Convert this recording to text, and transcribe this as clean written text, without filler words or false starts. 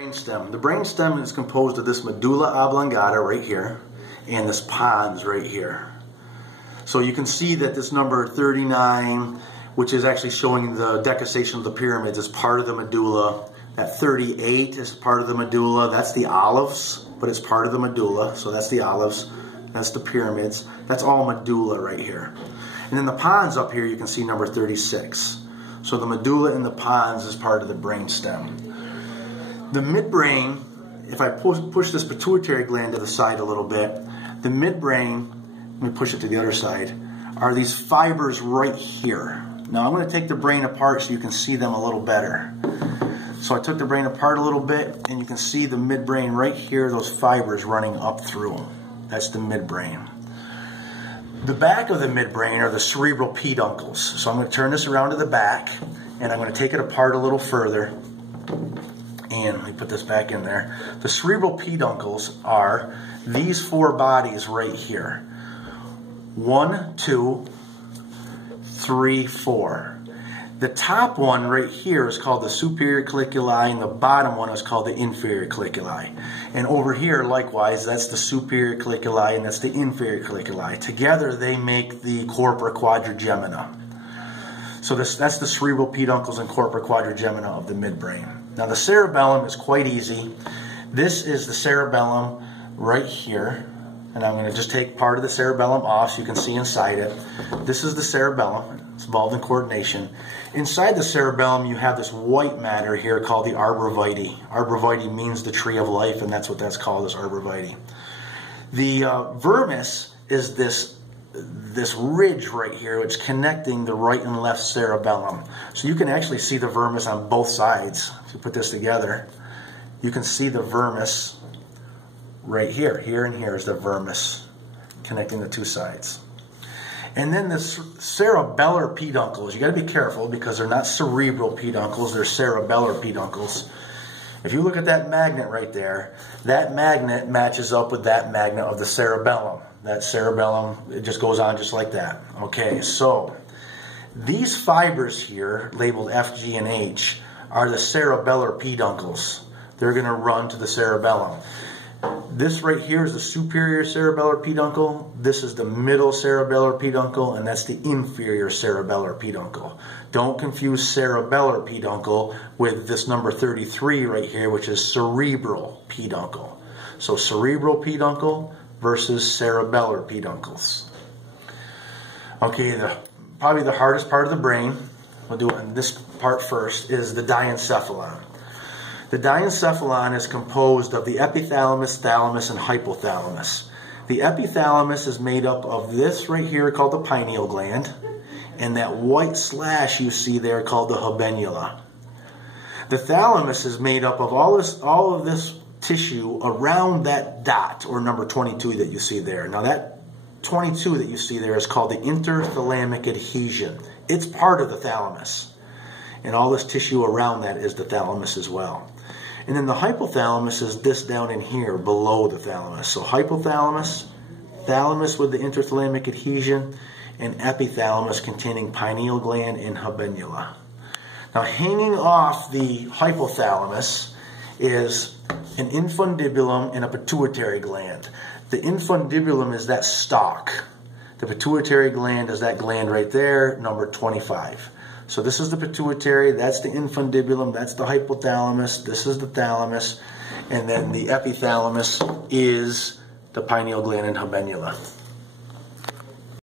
Brainstem. The brainstem is composed of this medulla oblongata right here and this pons right here. So you can see that this number 39, which is actually showing the decussation of the pyramids, is part of the medulla. That 38 is part of the medulla. That's the olives, but it's part of the medulla. So that's the olives. That's the pyramids. That's all medulla right here. And then the pons up here, you can see number 36. So the medulla and the pons is part of the brainstem. The midbrain, if I push this pituitary gland to the side a little bit, the midbrain, let me push it to the other side, are these fibers right here. Now I'm going to take the brain apart so you can see them a little better. So I took the brain apart a little bit and you can see the midbrain right here, those fibers running up through. That's the midbrain. The back of the midbrain are the cerebral peduncles. So I'm going to turn this around to the back and I'm going to take it apart a little further. And let me put this back in there. The cerebral peduncles are these four bodies right here. 1, 2, 3, 4. The top one right here is called the superior colliculi, and the bottom one is called the inferior colliculi. And over here, likewise, that's the superior colliculi and that's the inferior colliculi. Together, they make the corpora quadrigemina. So that's the cerebral peduncles and corpora quadrigemina of the midbrain. Now the cerebellum is quite easy. This is the cerebellum right here. And I'm going to just take part of the cerebellum off so you can see inside it. This is the cerebellum. It's involved in coordination. Inside the cerebellum you have this white matter here called the arborvitae. Arborvitae means the tree of life, and that's what that's called, is arborvitae. The vermis is this ridge right here, which is connecting the right and left cerebellum. So you can actually see the vermis on both sides. If you put this together, you can see the vermis right here. Here and here is the vermis connecting the two sides. And then the cerebellar peduncles. You got to be careful because they're not cerebral peduncles, they're cerebellar peduncles. If you look at that magnet right there, that magnet matches up with that magnet of the cerebellum. That cerebellum, it just goes on just like that. Okay, so these fibers here, labeled F, G, and H, are the cerebellar peduncles. They're going to run to the cerebellum. This right here is the superior cerebellar peduncle. This is the middle cerebellar peduncle, and that's the inferior cerebellar peduncle. Don't confuse cerebellar peduncle with this number 33 right here, which is cerebral peduncle. So cerebral peduncle versus cerebellar peduncles. Okay, probably the hardest part of the brain, we'll do it in this part first, is the diencephalon. The diencephalon is composed of the epithalamus, thalamus, and hypothalamus. The epithalamus is made up of this right here called the pineal gland, and that white slash you see there called the habenula. The thalamus is made up of all of this tissue around that dot, or number 22 that you see there. Now that 22 that you see there is called the interthalamic adhesion. It's part of the thalamus. And all this tissue around that is the thalamus as well. And then the hypothalamus is this down in here, below the thalamus. So hypothalamus, thalamus with the interthalamic adhesion, and epithalamus containing pineal gland and habenula. Now hanging off the hypothalamus is an infundibulum and a pituitary gland. The infundibulum is that stalk. The pituitary gland is that gland right there, number 25. So this is the pituitary, that's the infundibulum, that's the hypothalamus, this is the thalamus, and then the epithalamus is the pineal gland and habenula.